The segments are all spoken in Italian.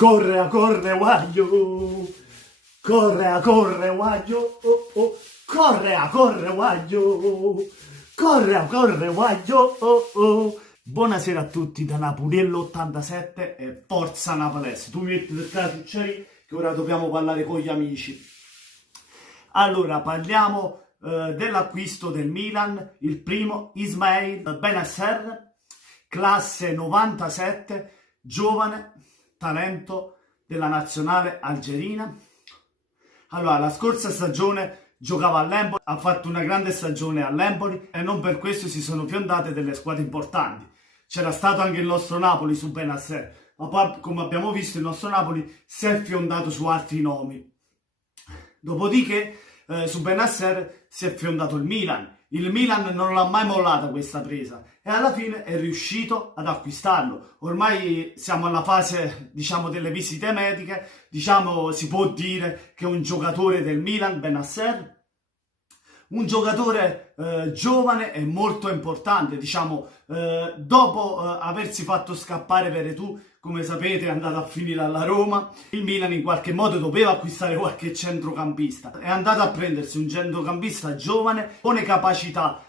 corre, guaglio. Corre, guaglio. Oh, oh. Corre, guaglio. Corre, guaglio. Oh, oh. Buonasera a tutti da Napuriello 87 e forza Napalese. Tu mi metti per caso che ora dobbiamo parlare con gli amici. Allora, parliamo dell'acquisto del Milan, il primo Ismail Bennacer, classe 97, giovane talento della nazionale algerina. Allora, la scorsa stagione giocava all'Empoli, ha fatto una grande stagione all'Empoli e non per questo si sono fiondate delle squadre importanti. C'era stato anche il nostro Napoli su Bennacer, ma poi, come abbiamo visto, il nostro Napoli si è fiondato su altri nomi. Dopodiché su Bennacer si è fiondato il Milan. Il Milan non l'ha mai mollata questa presa e alla fine è riuscito ad acquistarlo. Ormai siamo alla fase, diciamo, delle visite mediche. Diciamo, si può dire che è un giocatore del Milan, Bennacer, un giocatore giovane e molto importante. Diciamo, dopo aversi fatto scappare Veretout, come sapete, è andato a finire alla Roma. Il Milan in qualche modo doveva acquistare qualche centrocampista. È andato a prendersi un centrocampista giovane, con capacità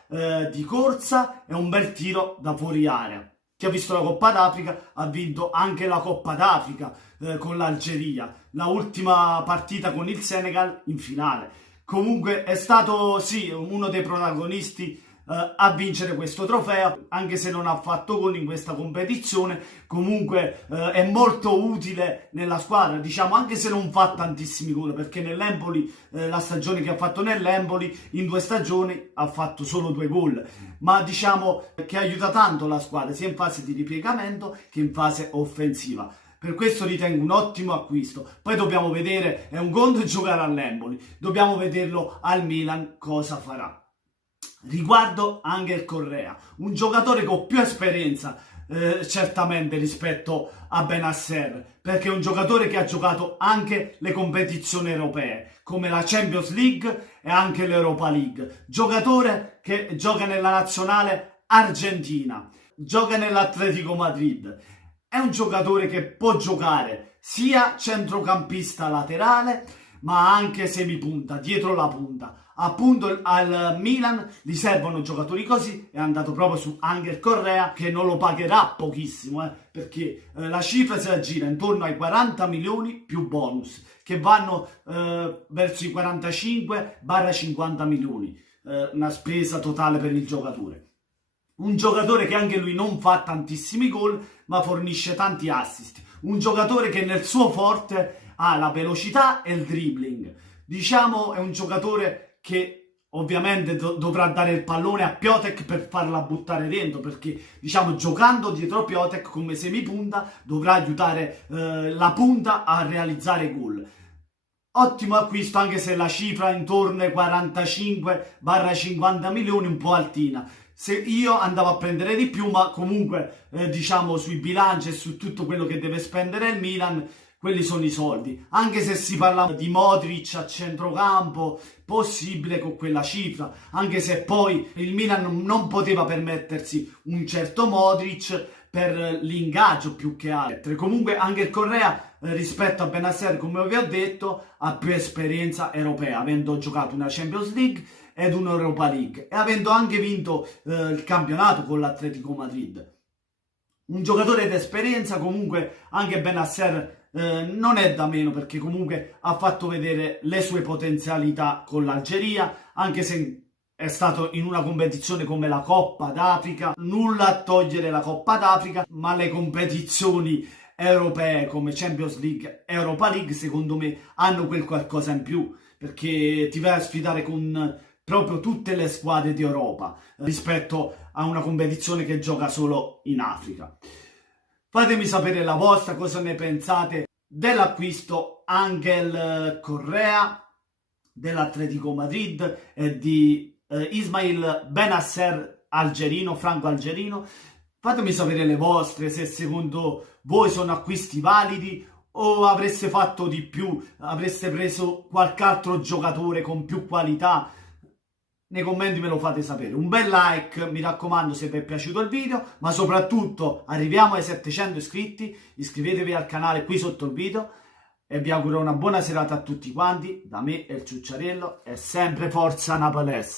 di corsa e un bel tiro da fuori area. Chi ha visto la Coppa d'Africa ha vinto anche la Coppa d'Africa con l'Algeria. La ultima partita con il Senegal in finale. Comunque è stato, sì, uno dei protagonisti a vincere questo trofeo, anche se non ha fatto gol in questa competizione. Comunque è molto utile nella squadra, diciamo, anche se non fa tantissimi gol, perché nell'Empoli, la stagione che ha fatto nell'Empoli, in 2 stagioni ha fatto solo 2 gol, ma diciamo che aiuta tanto la squadra, sia in fase di ripiegamento che in fase offensiva. Per questo ritengo un ottimo acquisto. Poi dobbiamo vedere, è un conto giocare all'Empoli, dobbiamo vederlo al Milan cosa farà. Riguardo Angel Correa, un giocatore con più esperienza certamente rispetto a Bennacer, perché è un giocatore che ha giocato anche le competizioni europee, come la Champions League e anche l'Europa League. Giocatore che gioca nella nazionale argentina, gioca nell'Atletico Madrid. È un giocatore che può giocare sia centrocampista laterale, ma anche semipunta, dietro la punta. Appunto al Milan gli servono giocatori così, è andato proprio su Angel Correa, che non lo pagherà pochissimo, perché la cifra si aggira intorno ai 40 milioni più bonus, che vanno verso i 45-50 milioni, una spesa totale per il giocatore. Un giocatore che anche lui non fa tantissimi gol, ma fornisce tanti assist. Un giocatore che nel suo forte ha la velocità e il dribbling. Diciamo, è un giocatore che ovviamente dovrà dare il pallone a Piatek per farla buttare dentro, perché diciamo, giocando dietro Piatek come semipunta dovrà aiutare la punta a realizzare gol. Ottimo acquisto, anche se la cifra intorno ai 45-50 milioni, un po' altina. Se io andavo a prendere di più, ma comunque diciamo, sui bilanci e su tutto quello che deve spendere il Milan, quelli sono i soldi. Anche se si parla di Modric a centrocampo, possibile con quella cifra, anche se poi il Milan non poteva permettersi un certo Modric per l'ingaggio più che altro. Comunque anche il Correa rispetto a Bennacer, come vi ho detto, ha più esperienza europea, avendo giocato una Champions League ed un'Europa League e avendo anche vinto il campionato con l'Atletico Madrid. Un giocatore d'esperienza. Comunque anche Bennacer non è da meno, perché comunque ha fatto vedere le sue potenzialità con l'Algeria, anche se è stato in una competizione come la Coppa d'Africa. Nulla a togliere la Coppa d'Africa, ma le competizioni europee come Champions League e Europa League secondo me hanno quel qualcosa in più, perché ti vai a sfidare con proprio tutte le squadre di Europa rispetto a una competizione che gioca solo in Africa. Fatemi sapere la vostra, cosa ne pensate dell'acquisto Angel Correa dell'Atletico Madrid e di Ismail Bennacer algerino, franco-algerino. Fatemi sapere le vostre, se secondo voi sono acquisti validi o avreste fatto di più, avreste preso qualche altro giocatore con più qualità. nei commenti me lo fate sapere. Un bel like, mi raccomando, se vi è piaciuto il video, ma soprattutto arriviamo ai 700 iscritti, iscrivetevi al canale qui sotto il video e vi auguro una buona serata a tutti quanti. Da me e il Ciucciarello e sempre forza Napalese.